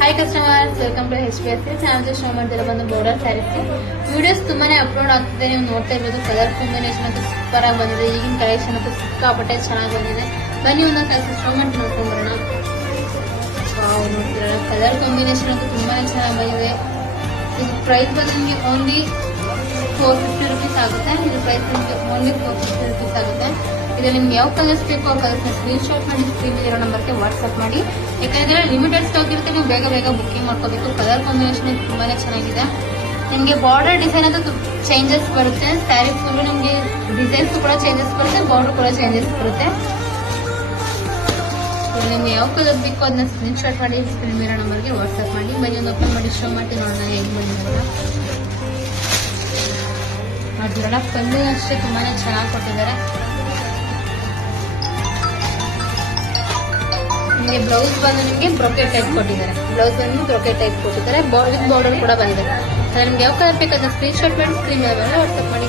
Hi customers, welcome to HPSC channel. Show ಮಾಡ್ತಿರೋ ಬಂದು border sarees videos ತುಂಬಾನೇ ಅಪ್ಲೋಡ್ ಆಗ್ತಿದೆ. ನೀವು ನೋಡ್ತಾ ಇರ್ಬೋದು. ಕಲರ್ ಕಾಂಬಿನೇಷನ್ ಅಂತೂ ಸೂಪರ್ ಆಗಿ ಬಂದಿದೆ. ಈಗಿನ ಕಲೆಕ್ಷನ್ ಅಂತೂ ಸಿಕ್ಕಾಪಟ್ಟೆ ಚೆನ್ನಾಗಿ ಬಂದಿದೆ. ಬನ್ನಿ ಒಂದೊಂದು ಕೆಲಸ ಶೋ ಮಾಡಿ ನೋಡ್ಕೊಂಡ್ಬರೋಣ. ನೋಡ್ತಿರೋಣ, ಕಲರ್ ಕಾಂಬಿನೇಷನ್ ಅಂತೂ ತುಂಬಾನೇ ಚೆನ್ನಾಗಿ ಬಂದಿದೆ. ಇದು ಪ್ರೈಸ್ ಬಂದು ನಿಮಗೆ ಓನ್ಲಿ 450 rupees ಆಗುತ್ತೆ. ಇದು ಪ್ರೈಸ್ ನಿಮಗೆ ಓನ್ಲಿ 450 rupees ಆಗುತ್ತೆ. ಇದು ನಿಮ್ಗೆ ಯಾವ ಕಲರ್ಸ್ ಬೇಕು ಆ ಕಲರ್ಸ್ನ ಸ್ಕ್ರೀನ್ ಶಾಟ್ ಮಾಡಿ ಸ್ಕ್ರೀನ್ ಇರೋ ನಂಬರ್ಗೆ ವಾಟ್ಸ್ಆಪ್ ಮಾಡಿ. ಯಾಕಂದ್ರೆ ಲಿಮಿಟೆಡ್ ಸ್ಟಾಕ್ ಇರುತ್ತೆ, ನೀವು ಬೇಗ ಬೇಗ ಬುಕ್ಕಿಂಗ್ ಮಾಡ್ಕೋಬೇಕು. ಕಲರ್ ಕಾಂಬಿನೇಷನ್ ತುಂಬಾನೇ ಚೆನ್ನಾಗಿದೆ. ನಿಮಗೆ ಬಾರ್ಡರ್ ಡಿಸೈನ್ ಅಂತೂ ಚೇಂಜಸ್ ಬರುತ್ತೆ. ಸ್ಯಾರಿ ಫುಲ್ ನಿಮಗೆ ಡಿಸೈನ್ಸ್ ಕೂಡ ಚೇಂಜಸ್ ಬರುತ್ತೆ, ಬಾರ್ಡರ್ ಕೂಡ ಚೇಂಜಸ್ ಬರುತ್ತೆ. ನಿಮ್ಗೆ ಯಾವ ಕಲರ್ ಬೇಕು ಅದನ್ನ ಸ್ಕ್ರೀನ್ ಶಾಟ್ ಮಾಡಿ ಸ್ಕ್ರೀನ್ ಇರೋ ನಂಬರ್ಗೆ ವಾಟ್ಸ್ಆಪ್ ಮಾಡಿ. ಬನ್ನಿ ಒಂದು ಓಪನ್ ಮಾಡಿ ಶೋ ಮಾಡಿ ನೋಡೋಣ ಹೇಗೆ ಬಂದಿರೋಣ. ನೋಡ್ತಿರೋಣ, ಪಲ್ಲು ಅಷ್ಟೇ ತುಂಬಾನೇ ಚೆನ್ನಾಗಿ ಕೊಟ್ಟಿದ್ದಾರೆ. ನಿಮಗೆ ಬ್ಲೌಸ್ ಬಂದು ನಿಮಗೆ ಬ್ರೊಕೆಟ್ ಟೈಪ್ ಕೊಟ್ಟಿದ್ದಾರೆ. ಬ್ಲೌಸ್ ಬಂದು ಬ್ರೊಕೆಟ್ ಟೈಪ್ ಕೊಟ್ಟಿದ್ದಾರೆ. ವಿತ್ ಬಾರ್ಡರ್ ಕೂಡ ಬಂದಿದೆ. ನಿಮ್ಗೆ ಯಾವ ಕಲರ್ ಬೇಕು ಅದನ್ನ ಸ್ಕ್ರೀನ್ ಶಾಟ್ ಮಾಡಿ ಸ್ಕ್ರೀನ್ ಮೇಲೆ ವಾಟ್ಸ್ಆಪ್ ಮಾಡಿ.